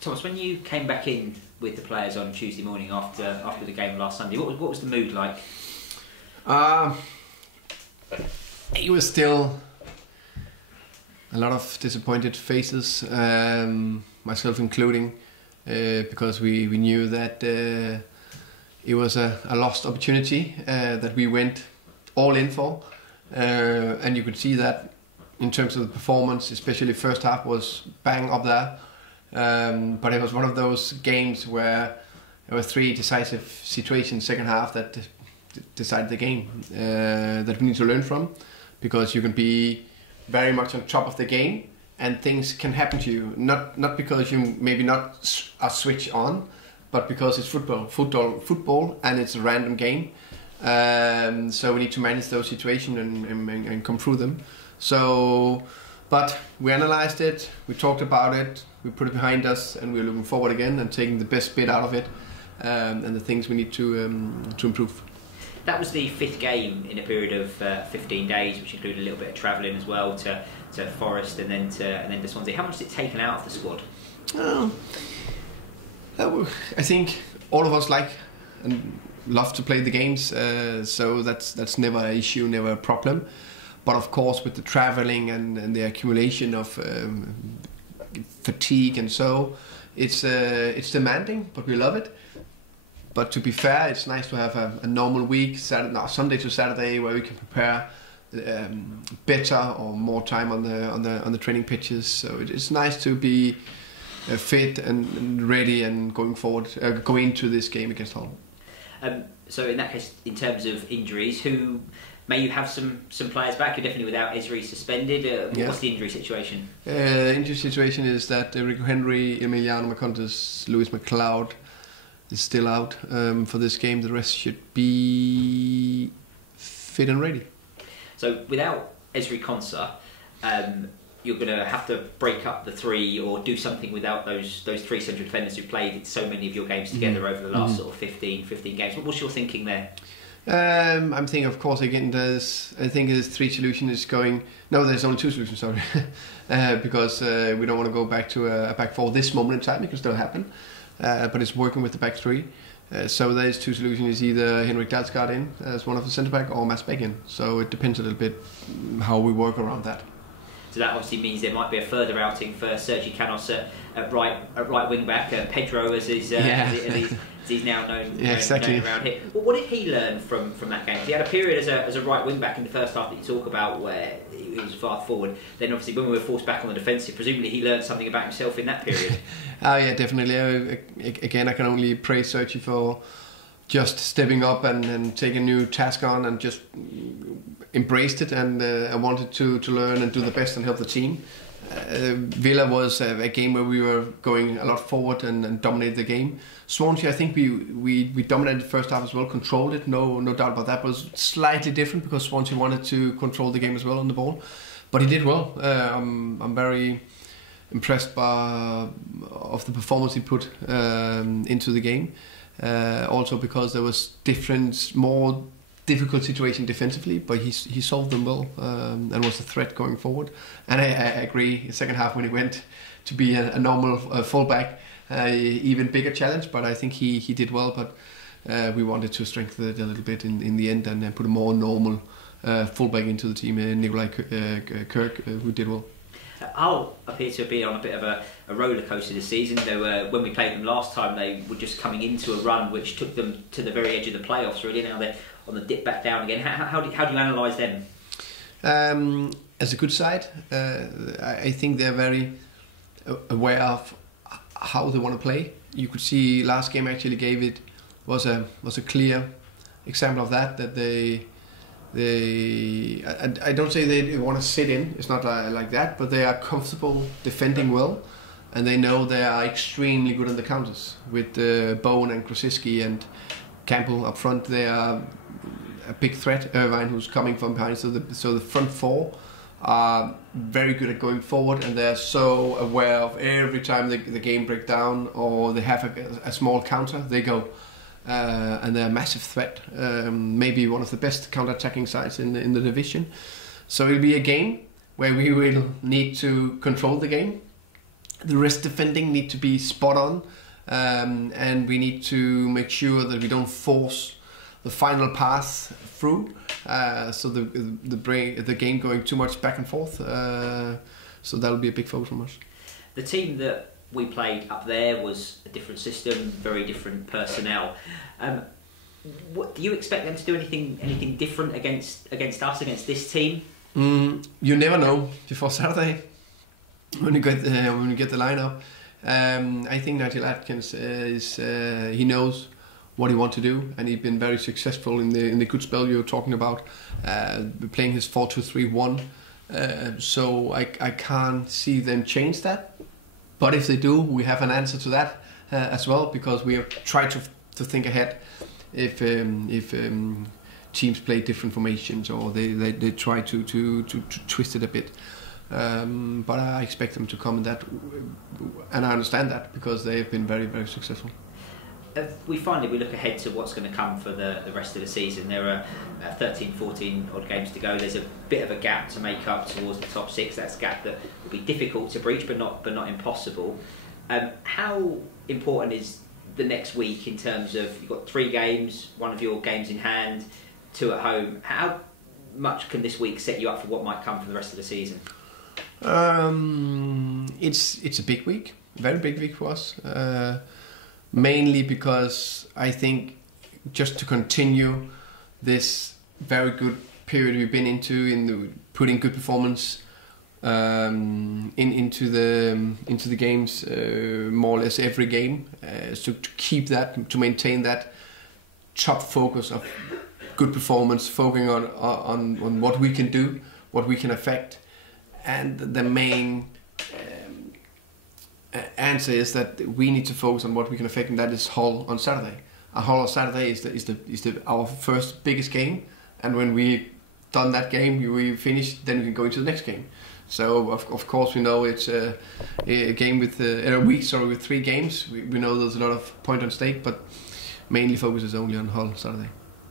Thomas, when you came back in with the players on Tuesday morning after the game last Sunday, what was the mood like? It was still a lot of disappointed faces, myself including, because we knew that it was a lost opportunity that we went all in for, and you could see that in terms of the performance, especially first half was bang up there. But it was one of those games where there were 3 decisive situations second half that decided the game, that we need to learn from, because you can be very much on top of the game and things can happen to you, not because you maybe not are switched on, but because it's football and it's a random game. So we need to manage those situations and come through them. So, but we analyzed it, we talked about it, we put it behind us, and we're looking forward again and taking the best bit out of it, and the things we need to improve. That was the 5th game in a period of 15 days, which included a little bit of travelling as well to Forest and then to Swansea. How much has it taken out of the squad? I think all of us like and love to play the games, so that's never an issue, never a problem. But of course, with the travelling and the accumulation of fatigue and so, it's demanding, but we love it. But to be fair, it's nice to have a normal week, Sunday to Saturday, where we can prepare better or more time on the training pitches. So it's nice to be fit and ready and going into this game against Hull. So in that case, in terms of injuries, may you have some players back? You're definitely without Esri suspended. What's the injury situation? Injury situation is that Rico Henry, Emiliano Marcontes, Lewis McLeod is still out for this game. The rest should be fit and ready. So without Esri Konsa, you're going to have to break up the 3 or do something without those 3 central defenders who played so many of your games together over the last sort of 15 games. What's your thinking there? I'm thinking, of course, again, I think there's 3 solutions going. No, there's only 2 solutions, sorry. Because we don't want to go back to a back 4 this moment in time. It can still happen. But it's working with the back 3. So there's 2 solutions, either Henrik Dalsgaard in as one of the centre back or Mads Bæk in. So it depends a little bit how we work around that. So that obviously means there might be a further outing for Sergi Canos at right wing back, Pedro as he's now known, exactly. known around here. Well, what did he learn from that game? He had a period as a right wing back in the first half that you talk about where he was far forward. Then obviously when we were forced back on the defensive, presumably he learned something about himself in that period. Oh yeah, definitely. Again, I can only praise Sergi for just stepping up and taking a new task on and just embraced it, and I wanted to learn and do the best and help the team. Villa was a game where we were going a lot forward and dominated the game. Swansea, I think we dominated the first half as well, controlled it, no doubt about that. It was slightly different because Swansea wanted to control the game as well on the ball, but he did well. I'm very impressed of the performance he put into the game. Also because there was more difficult situation defensively, but he solved them well and was a threat going forward. And I agree, the second half when he went to be a normal fullback, even bigger challenge, but I think he did well. But we wanted to strengthen it a little bit in the end and put a more normal fullback into the team, Nikolai Kirk, who did well. Hull appear to be on a bit of a roller coaster this season. When we played them last time, they were just coming into a run which took them to the very edge of the playoffs. Really, now they're on the dip back down again. How do you analyse them? As a good side, I think they're very aware of how they want to play. You could see last game actually was a clear example of that. That I don't say they want to sit in, it's not like that, but they are comfortable defending well, and they know they are extremely good on the counters with Bowen and Krosiski and Campbell up front. They are a big threat. Irvine, who's coming from behind, so the front 4 are very good at going forward, and they're so aware of every time the game breaks down or they have a small counter, they go. And they're a massive threat, maybe one of the best counter-attacking sides in the division. So it'll be a game where we will need to control the game, the rest defending need to be spot on, and we need to make sure that we don't force the final pass through, so the game going too much back and forth. So that'll be a big focus from us. The team that we played up there was a different system, very different personnel. What do you expect them to do? Anything different against us, against this team? You never know before Saturday when you get the lineup. I think Nigel Atkins he knows what he wants to do, and he's been very successful in the good spell you're talking about, playing his 4-2-3-1. So I can't see them change that. But if they do, we have an answer to that as well, because we have tried to think ahead if teams play different formations or they try to twist it a bit. But I expect them to come in that, and I understand that because they have been very, very successful. We look ahead to what's going to come for the rest of the season. There are 13, 14 odd games to go. There's a bit of a gap to make up towards the top 6. That's a gap that will be difficult to breach, but not impossible. How important is the next week in terms of, you've got 3 games, 1 of your games in hand, 2 at home. How much can this week set you up for what might come for the rest of the season? It's a big week, very big week for us. Mainly because I think just to continue this very good period we've been into putting good performance into the games, more or less every game, so to keep that, to maintain that top focus of good performance, focusing on what we can do, what we can affect, and the main answer is that we need to focus on what we can affect, and that is Hull on Saturday. Hull on Saturday is our first biggest game, and when we done that game, we finish, then we can go into the next game. So of course we know it's a game with a week, with 3 games. We know there's a lot of point on stake, but mainly focus is only on Hull Saturday.